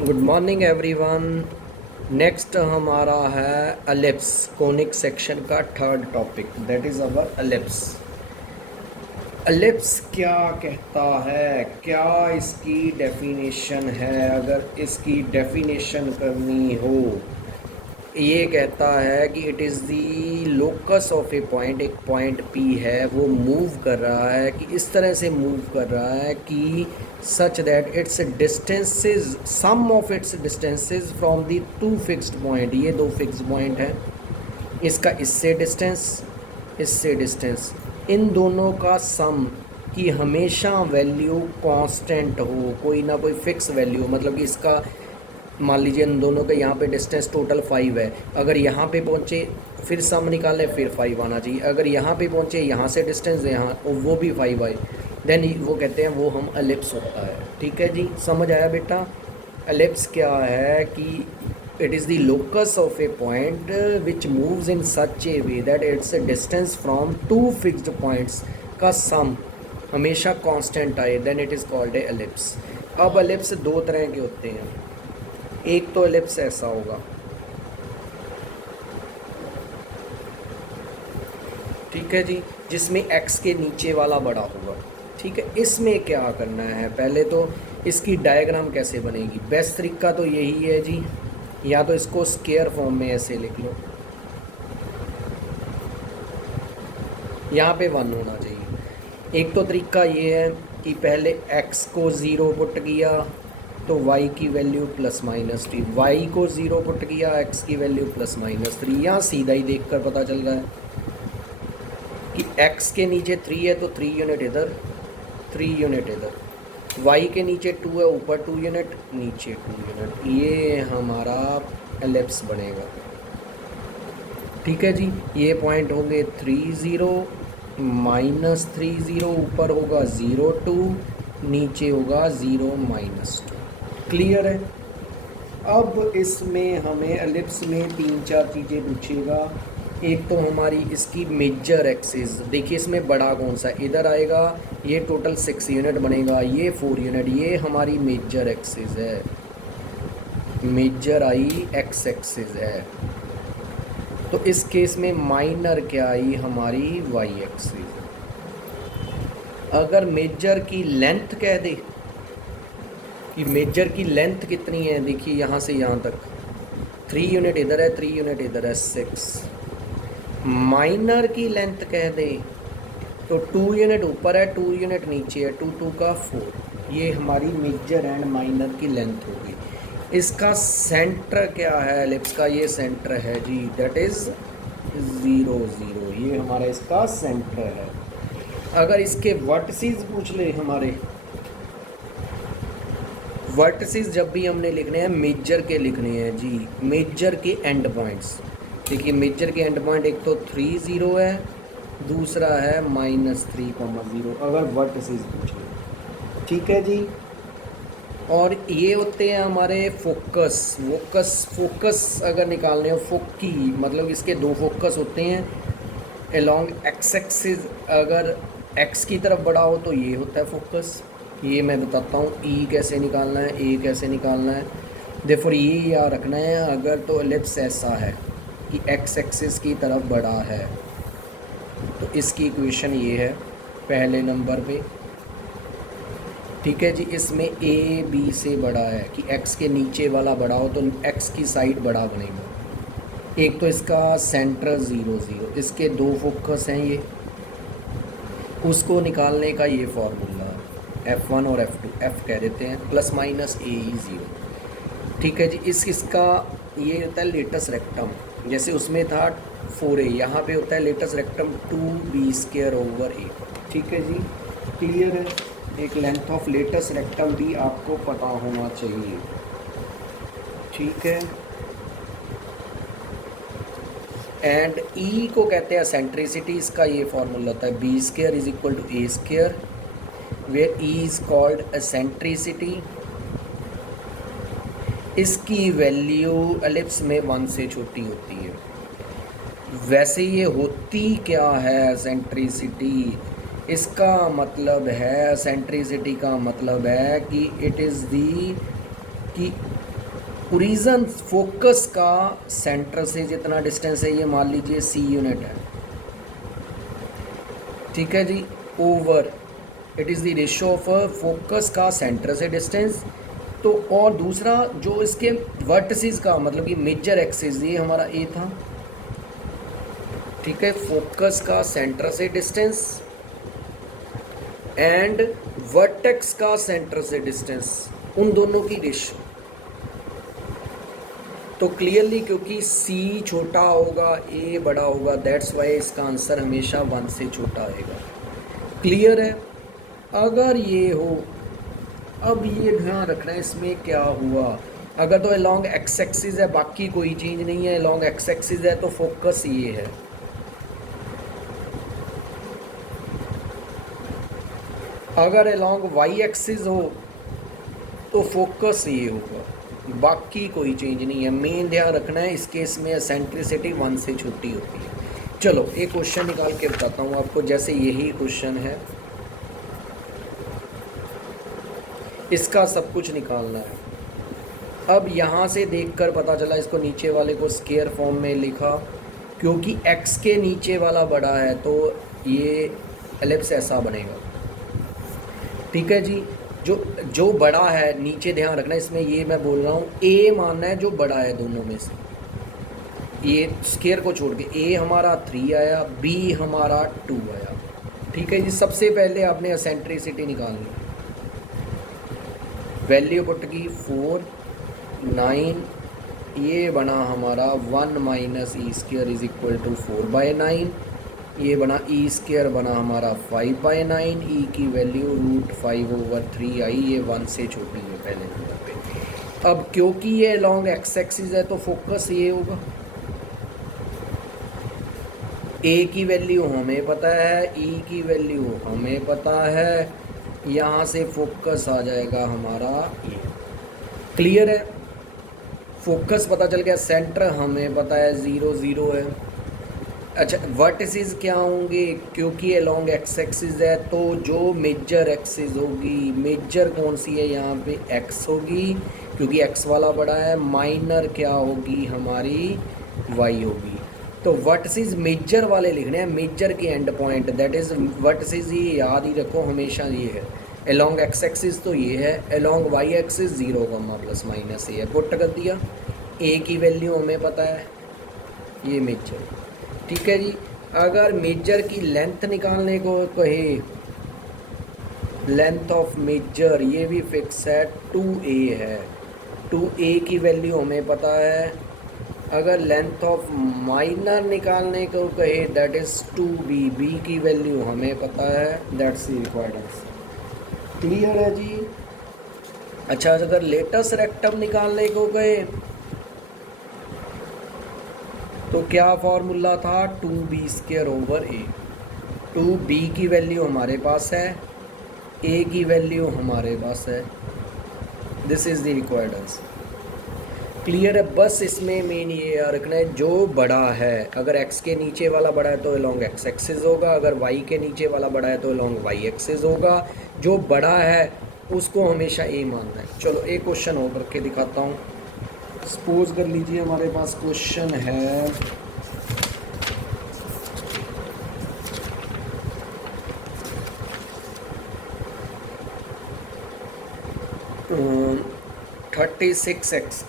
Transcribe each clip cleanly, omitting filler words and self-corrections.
Good morning everyone. Next हमारा है ellipse conic section का third topic, that is our ellipse. Ellipse क्या कहता है, क्या इसकी डेफिनेशन है? अगर इसकी डेफिनेशन करनी हो, ये कहता है कि it is the locus of a point. एक पॉइंट पी है, वो मूव कर रहा है कि इस तरह से मूव कर रहा है कि such that its distances, sum of its distances from the two fixed point. ये दो फिक्स्ड पॉइंट हैं, इसका इससे डिस्टेंस, इससे डिस्टेंस, इन दोनों का सम कि हमेशा वैल्यू कांस्टेंट हो, कोई ना कोई फिक्स वैल्यू। मतलब कि इसका मान लीजिए इन दोनों का यहाँ पे डिस्टेंस टोटल 5 है, अगर यहाँ पे पहुँचे फिर सम निकालें फिर 5 आना चाहिए। अगर यहाँ पे पहुँचे यहाँ से डिस्टेंस यहाँ और वो भी 5 आए, देन वो कहते हैं वो हम एलिप्स होता है। ठीक है जी, समझ आया बेटा? एलिप्स क्या है कि it is the locus of a point which moves in such a way that its distance from two fixed points का सम हमेशा कांस्टेंट आए, then it is called a ellipse. अब एलिप्स दो तरह के होते हैं। एक तो एलिप्स ऐसा होगा, ठीक है जी, जिसमें एक्स के नीचे वाला बड़ा होगा। ठीक है, इसमें क्या करना है, पहले तो इसकी डायग्राम कैसे बनेगी। बेस्ट तरीका तो यही है जी, या तो इसको स्केयर फॉर्म में ऐसे लिख लो, यहाँ पे 1 होना चाहिए। एक तो तरीका ये है कि पहले x को 0 पुट किया तो y की वैल्यू +-3, y को 0 पुट किया x की वैल्यू +-3। यहाँ सीधा ही देखकर पता चल रहा है कि x के नीचे 3 है तो 3 यूनिट इधर, 3 यूनिट इधर। y के नीचे 2 है, ऊपर 2 यूनिट, नीचे 2 यूनिट। ये हमारा एलिप्स बनेगा। ठीक है जी, ये पॉइंट होंगे 3 0 -3 0, ऊपर होगा 0 2, नीचे होगा 0 -2। क्लियर है? अब इसमें हमें एलिप्स में 3-4 चीज़ें पूछेगा। एक तो हमारी इसकी मेजर एक्सिस, देखिए इसमें बड़ा कौन सा इधर आएगा, ये टोटल 6 यूनिट बनेगा, ये 4 यूनिट, ये हमारी मेजर एक्सिस है, मेजर आई एक्स एक्सिस है। तो इस केस में माइनर क्या आई, हमारी वाई एक्सिस। अगर मेजर की लेंथ कह दे कि मेजर की लेंथ कितनी है, देखिए यहाँ से यहाँ तक 3 यूनिट इधर है, 3 यूनिट इधर है, 6। माइनर की लेंथ कह दे तो 2 यूनिट ऊपर है, 2 यूनिट नीचे है, 2 2 का 4। ये हमारी मेजर एंड माइनर की लेंथ होगी। इसका सेंटर क्या है एलिप्स का, ये सेंटर है जी, दैट इज़ 0 0। ये हमारा इसका सेंटर है। अगर इसके वर्टिसेस पूछ ले, हमारे वर्टिसेस जब भी हमने लिखने हैं मेजर के लिखने हैं जी, मेजर के एंड पॉइंट्स। देखिए मेजर के एंड पॉइंट एक तो 3 0 है, दूसरा है -3, 0, अगर वर्टिसेस पूछ ले। ठीक है जी, और ये होते हैं हमारे फोकस अगर निकालने हो, फोकी मतलब इसके दो फोकस होते हैं अलोंग एक्स एक्सिस। अगर एक्स की तरफ बड़ा हो तो ये होता है फोकस। ये मैं बताता हूँ ई कैसे निकालना है, ए कैसे निकालना है। देखो ये याद रखना है, अगर तो एलिप्स ऐसा है कि एक्स एक्सिस की तरफ बड़ा है तो इसकी इक्वेशन ये है पहले नंबर पे। ठीक है जी, इसमें ए बी से बड़ा है कि x के नीचे वाला बड़ा हो तो x की साइड बड़ा बनेगा। एक तो इसका सेंटर 0 0, इसके दो फोकस हैं ये, उसको निकालने का ये फॉर्मूला F1 और F2, F कह देते हैं, +-AE0। ठीक है जी, इसका ये होता है लेटस रेक्टम, जैसे उसमें था 4a, यहाँ पे होता है लेटस रेक्टम 2b²/a। ठीक है जी, क्लियर है? एक लेंथ ऑफ लेटस रेक्टम भी आपको पता होना चाहिए। ठीक है, एंड ई को कहते हैं सेंट्रिसिटी। इसका ये फॉर्मूला होता है b² = a², where e is called eccentricity. इसकी वैल्यू एलिप्स में 1 से छोटी होती है। वैसे ये होती क्या है एसेंट्रिसिटी, इसका मतलब है, सेंट्रिसिटी का मतलब है कि इट इज़ दी कि ओरिजिन फोकस का सेंटर से जितना डिस्टेंस है ये मान लीजिए सी यूनिट है, ठीक है जी, over it is the ratio of focus का सेंटर से डिस्टेंस। तो और दूसरा जो इसके वर्टिसेस का मतलब कि मेजर एक्सिस, ये हमारा ए था, ठीक है, फोकस का सेंटर से डिस्टेंस एंड वर्टेक्स का सेंटर से डिस्टेंस, उन दोनों की रेशियो। तो क्लियरली क्योंकि सी छोटा होगा ए बड़ा होगा, दैट्स वाई इसका आंसर हमेशा 1 से छोटा आएगा। क्लियर है? अगर ये हो, अब ये ध्यान रखना है इसमें क्या हुआ, अगर तो अलॉन्ग एक्स एक्सिस है, बाकी कोई चीज़ नहीं है, अलॉन्ग एक्स एक्सिस है तो फोकस ये है, अगर अलॉन्ग वाई एक्सिस हो तो फोकस ये होगा, बाकी कोई चेंज नहीं है। मेन ध्यान रखना है इस केस में एसेंट्रिसिटी 1 से छोटी होती है। चलो एक क्वेश्चन निकाल के बताता हूँ आपको, जैसे यही क्वेश्चन है, इसका सब कुछ निकालना है। अब यहाँ से देखकर पता चला, इसको नीचे वाले को स्केयर फॉर्म में लिखा, क्योंकि x के नीचे वाला बड़ा है तो ये एलिप्स ऐसा बनेगा, ठीक है जी। जो बड़ा है, नीचे ध्यान रखना इसमें, ये मैं बोल रहा हूँ a मानना है जो बड़ा है दोनों में से, ये स्केयर को छोड़ के a हमारा 3 आया, b हमारा 2 आया, ठीक है जी। सबसे पहले आपने एसेंट्रिसिटी निकालनी, वैल्यू पुट की 4 9, ये बना हमारा 1 minus e square is equal to 4/9, ये बना ई स्केयर बना हमारा 5/9, ई की वैल्यू √5/3 आई, ये 1 से छोटी है पहले नंबर पे। अब क्योंकि ये लॉन्ग एक्स एक्सिस है तो फोकस ये होगा, ए की वैल्यू हमें पता है, ई की वैल्यू हमें पता है, यहाँ से फोकस आ जाएगा हमारा ये। क्लियर है? फोकस पता चल गया, सेंटर हमें पता है 0 0 है। अच्छा, वर्टिसेस क्या होंगे, क्योंकि अलॉन्ग एक्स एक्सिस है तो जो मेजर एक्सिस होगी, मेजर कौन सी है यहाँ पे, एक्स होगी क्योंकि एक्स वाला बड़ा है, माइनर क्या होगी हमारी, वाई होगी। तो वर्टिसेस मेजर वाले लिखने हैं, मेजर के and point, that is vertices, ये याद ही रखो हमेशा, ये है अलॉन्ग एक्स एक्सिस तो ये है, अलॉन्ग वाई एक्सिस 0, ±, ये है, पुट कर दिया। ए की वैल्यू हमें पता है, ये मेजर, ठीक है जी। अगर मेजर की लेंथ निकालने को कहे, लेंथ ऑफ मेजर, ये भी फिक्स है, 2a है, 2a की वैल्यू हमें पता है। अगर लेंथ ऑफ माइनर निकालने को कहे, दैट इज़ 2b, b की वैल्यू हमें पता है, that's the required answer. Clear है जी? अच्छा, अगर लेटस रेक्टम निकालने को कहे तो क्या फॉर्मूला था, 2b²/a। 2b की वैल्यू हमारे पास है, a की वैल्यू हमारे पास है, this is the required answer. Clear है? बस इसमें मेन ये याद रखना है, जो बड़ा है, अगर x के नीचे वाला बड़ा है तो अलॉन्ग x एक्सिस होगा, अगर y के नीचे वाला बड़ा है तो अलॉन्ग y एक्सिस होगा, जो बड़ा है उसको हमेशा a मानना है। चलो एक क्वेश्चन और करके दिखाता हूँ। सपोज कर लीजिए हमारे पास क्वेश्चन है, अ, 36x²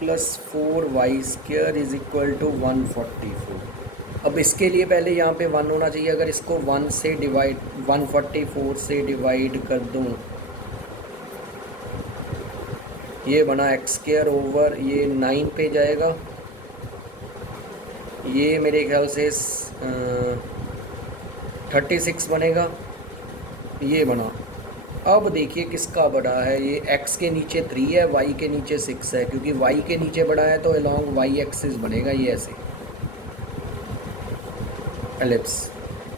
+ 4y² is equal to 144। अब इसके लिए पहले यहाँ पे 1 होना चाहिए, अगर इसको 1 से डिवाइड, 144 से डिवाइड कर दूँ, ये बना x², ये 9 पे जाएगा, ये मेरे ख्याल से 36 बनेगा, ये बना। अब देखिए किसका बड़ा है, ये x के नीचे 3 है, y के नीचे 6 है, क्योंकि y के नीचे बड़ा है तो अलॉन्ग y एक्सिस बनेगा ये ऐसे एलिप्स।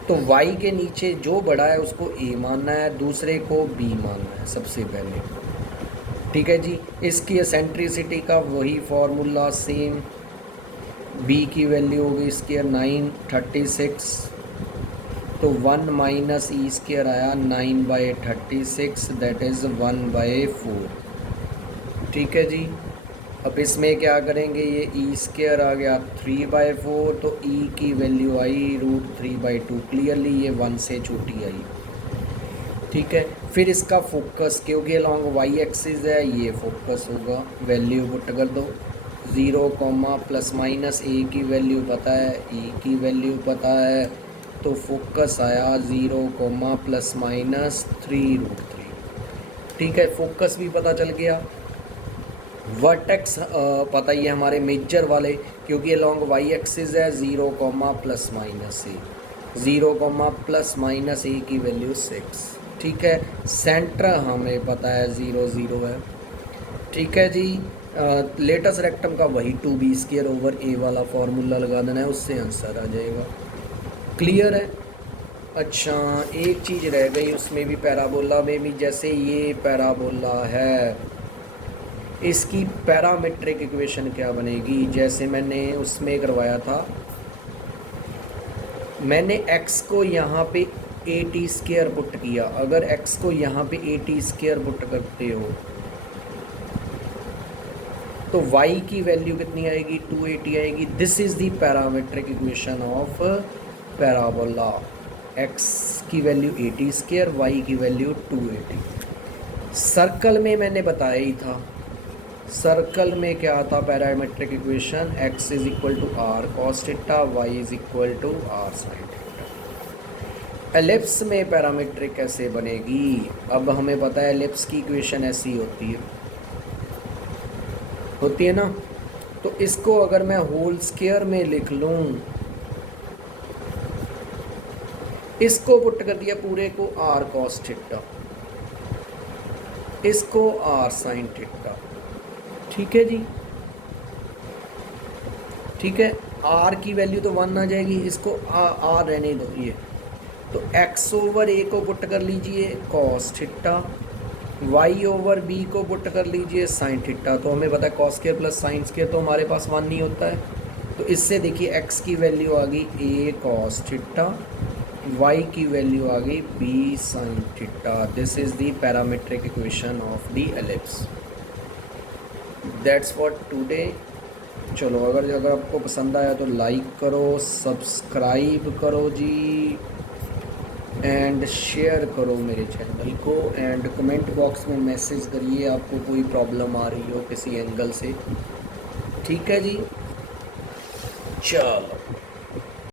तो y के नीचे जो बड़ा है उसको a मानना है, दूसरे को b मानना है सबसे पहले, ठीक है जी। इसकी एसेंट्रिसिटी का वही फॉर्मूला सेम, b की वैल्यू होगी इसके 9, 36, तो 1 माइनस e² आया 9/36, दैट इज़ 1/4, ठीक है जी। अब इसमें क्या करेंगे, ये ई स्क्वायर आ गया 3/4, तो ई की वैल्यू आई √3/2। क्लियरली ये 1 से छोटी आई। ठीक है, फिर इसका फोकस क्योंकि अलॉन्ग वाई एक्सिस है, ये फोकस होगा। वैल्यू पुट कर दो 0 कॉमा प्लस माइनस, ए की वैल्यू पता है, ई की वैल्यू पता है, तो फोकस आया 0 कॉमा प्लस माइनस 3√3। ठीक है, फोकस भी पता चल गया। वर्टेक्स पता ही है हमारे मेजर वाले, क्योंकि अलॉन्ग वाई एक्सिस है 0 कॉमा प्लस माइनस ए, 0 कॉमा प्लस माइनस ए की वैल्यू 6। ठीक है, सेंटर हमें पता है 0 0 है। ठीक है जी, लेटेस्ट रेक्टम का वही 2b² वाला फार्मूला लगा देना है, उससे आंसर आ जाएगा। क्लियर है। अच्छा, एक चीज़ रह गई उसमें भी, पैराबोला में भी। जैसे ये पैराबोला है, इसकी पैरामेट्रिक इक्वेशन क्या बनेगी? जैसे मैंने उसमें करवाया था, मैंने x को यहाँ पे at² पुट किया। अगर x को यहाँ पे at² पुट करते हो तो y की वैल्यू कितनी आएगी? 280 आएगी। This is the parametric equation of parabola. x की वैल्यू at², y की वैल्यू 280। सर्कल में मैंने बताया ही था, सर्कल में क्या आता parametric equation? x is equal to r cos theta, y is equal to r sine theta. Ellipse में पैरामेट्रिक कैसे बनेगी? अब हमें पता है एलिप्स की इक्वेशन ऐसी होती है ना। तो इसको अगर मैं होल स्क्वायर में लिख लूँ, इसको पुट कर दिया पूरे को आर कॉस थीटा, इसको आर साइन थीटा। ठीक है जी, ठीक है। आर की वैल्यू तो 1 आ जाएगी, इसको आर रहने दो ये। तो x/a को पुट कर लीजिए कॉस थीटा, y/b को पुट कर लीजिए साइन थीटा। तो हमें पता है cos square plus sine square तो हमारे पास 1 नहीं होता है। तो इससे देखिए x की वैल्यू आ गई a कॉस थीटा, y की वैल्यू आ गई b sine theta. This is the parametric equation of the ellipse. That's for today. चलो, अगर आपको पसंद आया तो लाइक करो, सब्सक्राइब करो जी, एंड शेयर करो मेरे चैनल को, एंड कमेंट बॉक्स में मैसेज करिए आपको कोई प्रॉब्लम आ रही हो किसी एंगल से। ठीक है जी, चलो।